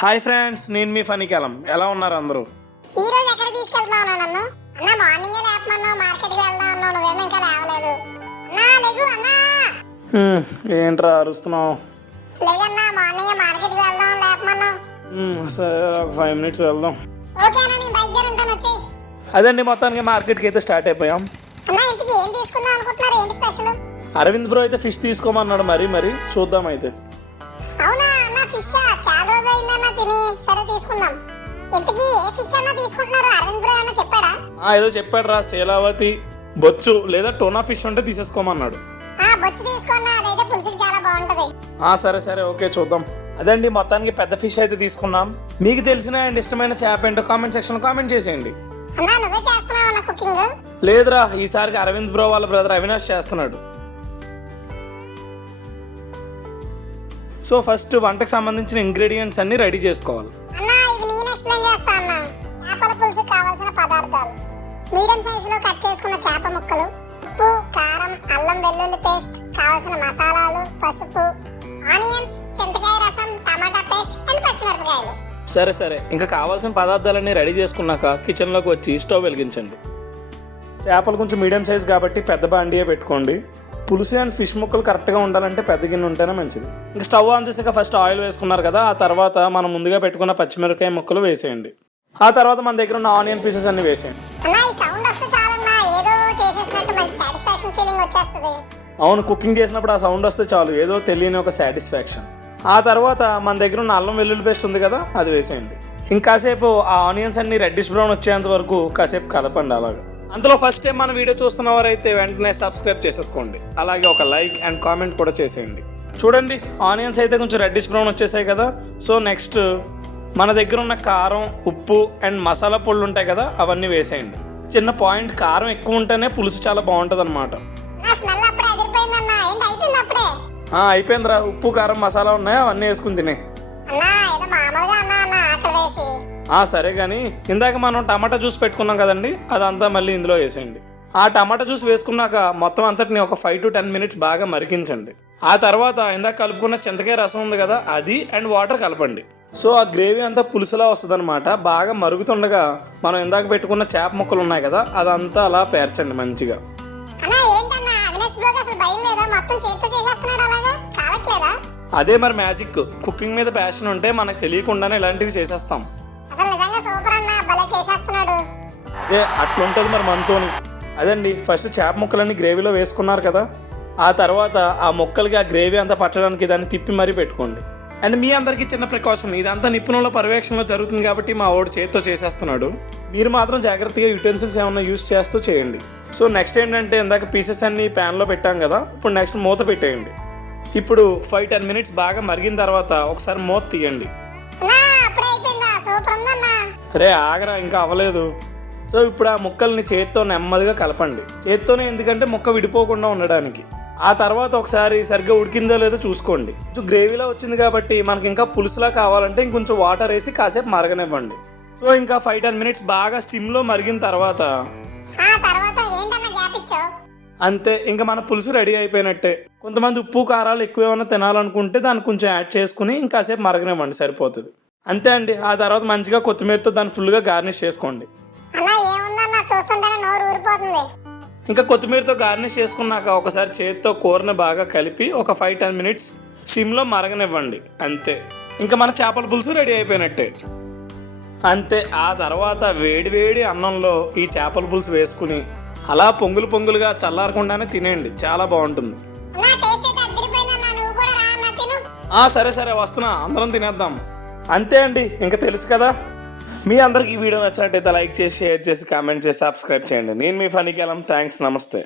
Hi friends, నేను మీ ఫణికలం. ఎలా ఉన్నారు అందరూ? ఈ రోజు ఎక్కడ తీసుకెళ్తున్నావు నన్ను? అన్న మార్నింగ్ లేపమన్నావు, మార్కెట్ కి వెళ్దాం అన్నావు, నువ్వేమో ఇంకా లేవలేదు. అన్నా లేగు అన్నా. ఏంట్రా అరుస్తున్నావు? లేదన్నా, మార్నింగ్ మార్కెట్ కి వెళ్దాం లేపమన్నావు. సరే, ఒక 5 minutes వెళ్దాం. ఓకే అన్న, నేను బైక్ దగ్గర ఉంటాను, వచ్చేయ్. అదండి, మొత్తానికి మార్కెట్కి అయితే స్టార్ట్ అయిపోయాం. అన్న ఇంటికి ఏం తీసుకుందాం అనుకుంటున్నారు? ఏంటి స్పెషల్? అరవింద్ బ్రో అయితే ఫిష్ తీసుకోమన్నాడు. మరి చూద్దాం అయితే. అవునా అన్న, ఫిష్ చాలా రోజు అయిందన్న తిని. సరే తీసుకుందాం. ఇంతకీ ఏ ఫిష్ అన్న తీసుకుంటున్నారు? అరవింద్ బ్రో అన్న చెప్పాడా? ఏదో చెప్పాడు రా, శీలావతి, బొచ్చు లేదా టోనా ఫిష్ ఉంటే తీసేసుకోమన్నాడు. బొచ్చు తీసుకోన్నా, అదైతే పులుసుకి చాలా బాగుంటది. సరే ఓకే, చూద్దాం. అదండి, మొత్తానికి పెద్ద ఫిష్ అయితే తీసుకున్నాం. మీకు తెలిసిన అండ్ ఇష్టమైన చేప ఏంటో కామెంట్ సెక్షన్ కామెంట్ చేసేయండి. అన్నా నువ్వే చేస్తున్నావు అన్న కుకింగ్? లేదురా, ఈసారికి అరవింద్ బ్రో వాళ్ళ బ్రదర్ అవినాష్ చేస్తున్నాడు. సో ఫస్ట్ వంటకు సంబంధించిన ఇంగ్రీడియంట్స్ అన్ని రెడీ చేసుకోవాలి. అన్నా ఇవి నేను ఎక్స్ప్లెయిన్ చేస్తా అన్న. చేపల పులుసుకు కావాల్సిన పదార్థాలు: మీడియం సైజులో కట్ చేసుకున్న చేప ముక్కలు, ఉప్పు, కారం, అల్లం వెల్లుల్లి పేస్ట్, కావాల్సిన మసాలాలు, పసుపు, ఆనియన్స్, చింతకాయ రసం, టమాటా పేస్ట్ అండ్ పచ్చిమిరపకాయలు. సరే ఇంకా కావాల్సిన పదార్థాలన్నీ రెడీ చేసుకున్నాక కిచెన్లోకి వచ్చి స్టవ్ వెలిగించండి. చేపలు కొంచెం మీడియం సైజ్ కాబట్టి పెద్ద బాండియే పెట్టుకోండి. పులుసు అండ్ ఫిష్ ముక్కలు కరెక్ట్గా ఉండాలంటే పెద్ద గిన్నె ఉంటేనే మంచిది. ఇంకా స్టవ్ ఆన్ చేసాక ఫస్ట్ ఆయిల్ వేసుకున్నారు కదా, ఆ తర్వాత మనం ముందుగా పెట్టుకున్న పచ్చిమిరపకాయ ముక్కలు వేసేయండి. ఆ తర్వాత మన దగ్గర ఉన్న ఆనియన్ పీసెస్ అన్ని వేసేయండి. అవును, కుకింగ్ చేసినప్పుడు ఆ సౌండ్ వస్తే చాలు, ఏదో తెలియని ఒక సాటిస్ఫాక్షన్. ఆ తర్వాత మన దగ్గర ఉన్న అల్లం వెల్లుల్లి పేస్ట్ ఉంది కదా, అది వేసేయండి. ఇంకాసేపు ఆ ఆనియన్స్ అన్ని రెడ్డిష్ బ్రౌన్ వచ్చేంత వరకు కాసేపు కలపండి. అలాగా అందులో ఫస్ట్ టైం మన వీడియో చూస్తున్న వారైతే వెంటనే సబ్స్క్రైబ్ చేసేసుకోండి. అలాగే ఒక లైక్ అండ్ కామెంట్ కూడా చేసేయండి. చూడండి, ఆనియన్స్ అయితే కొంచెం రెడ్డిష్ బ్రౌన్ వచ్చేసాయి కదా. సో నెక్స్ట్ మన దగ్గర ఉన్న కారం, ఉప్పు అండ్ మసాలా పొళ్ళు ఉంటాయి కదా, అవన్నీ వేసేయండి. చిన్న పాయింట్, కారం ఎక్కువ ఉంటేనే పులుసు చాలా బాగుంటుంది అనమాట. అయిపోయిందిరా, ఉప్పు కారం మసాలా ఉన్నాయి, అవన్నీ వేసుకుని తినే. సరే కానీ ఇందాక మనం టమాటా జ్యూస్ పెట్టుకున్నాం కదండి, అదంతా మళ్ళీ ఇందులో వేసేయండి. ఆ టమాటా జ్యూస్ వేసుకున్నాక మొత్తం అంతటిని ఒక 5 to 10 minutes బాగా మరిగించండి. ఆ తర్వాత ఇందాక కలుపుకున్న చింతకాయ రసం ఉంది కదా, అది అండ్ వాటర్ కలపండి. సో ఆ గ్రేవీ అంతా పులుసులా వస్తుంది అనమాట. బాగా మరుగుతుండగా మనం ఇందాక పెట్టుకున్న చేప ముక్కలు ఉన్నాయి కదా, అదంతా అలా పేర్చండి మంచిగా. అదే మరి మ్యాజిక్. కుకింగ్ మీద ప్యాషన్ ఉంటే మనకు తెలియకుండానే ఇలాంటివి చేసేస్తాం. అట్లుంటుంది మరి మనతోని. అదండి, ఫస్ట్ చేప ముక్కలన్నీ గ్రేవీలో వేసుకున్నారు కదా, ఆ తర్వాత ఆ ముక్కలకి ఆ గ్రేవీ అంతా పట్టడానికి దాన్ని తిప్పి మరీ పెట్టుకోండి. అండ్ మీ అందరికీ చిన్న ప్రికాషన్, ఇదంతా నిపుణుల పర్యవేక్షణలో జరుగుతుంది కాబట్టి మా వాడు చేతితో చేసేస్తున్నాడు. మీరు మాత్రం జాగ్రత్తగా యుటెన్సిల్స్ ఏమన్నా యూస్ చేస్తూ చేయండి. సో నెక్స్ట్ ఏంటంటే, ఇందాక పీసెస్ అన్ని ప్యాన్లో పెట్టాం కదా, ఇప్పుడు నెక్స్ట్ మూత పెట్టేయండి. ఇప్పుడు 5-10 minutes బాగా మరిగిన తర్వాత ఒకసారి మూత తీయండి. అరే ఆగరా, ఇంకా అవ్వలేదు. సో ఇప్పుడు ఆ ముక్కల్ని చేత్తో నెమ్మదిగా కలపండి. చేత్తోనే, ఎందుకంటే ముక్క విడిపోకుండా ఉండడానికి. ఆ తర్వాత ఒకసారి సరిగ్గా ఉడికిందో లేదో చూసుకోండి. కొంచెం గ్రేవీలా వచ్చింది కాబట్టి మనకి ఇంకా పులుసులా కావాలంటే ఇంకొంచెం వాటర్ వేసి కాసేపు మరగనివ్వండి. సో ఇంకా 5-10 minutes బాగా సిమ్లో మరిగిన తర్వాత అంతే, ఇంకా మన పులుసు రెడీ అయిపోయినట్టే. కొంతమంది ఉప్పు కారాలు ఎక్కువ ఏమైనా తినాలనుకుంటే దాన్ని కొంచెం యాడ్ చేసుకుని ఇంకాసేపు మరగనివ్వండి, సరిపోతుంది. అంతే అండి. ఆ తర్వాత మంచిగా కొత్తిమీరతో దాన్ని ఫుల్గా గార్నిష్ చేసుకోండి. ఇంకా కొత్తిమీరతో గార్నిష్ చేసుకున్నాక ఒకసారి చేతితో కూరని బాగా కలిపి ఒక 5-10 minutes సిమ్లో మరగనివ్వండి. అంతే, ఇంకా మన చేపల పులుసు రెడీ అయిపోయినట్టే. అంతే. ఆ తర్వాత వేడి అన్నంలో ఈ చేపల పులుసు వేసుకుని అలా పొంగులుగా చల్లారకుండానే తినేయండి, చాలా బాగుంటుంది. సరే వస్తున్నా, అందరం తినేద్దాం. అంతే అండి, ఇంకా తెలుసు కదా. మీ అందరికి ఈ వీడియో నచ్చినట్టయితే లైక్ చేసి, షేర్ చేసి, కామెంట్ చేసి, సబ్స్క్రైబ్ చేయండి. నేను మీ ఫణికలం. థ్యాంక్స్, నమస్తే.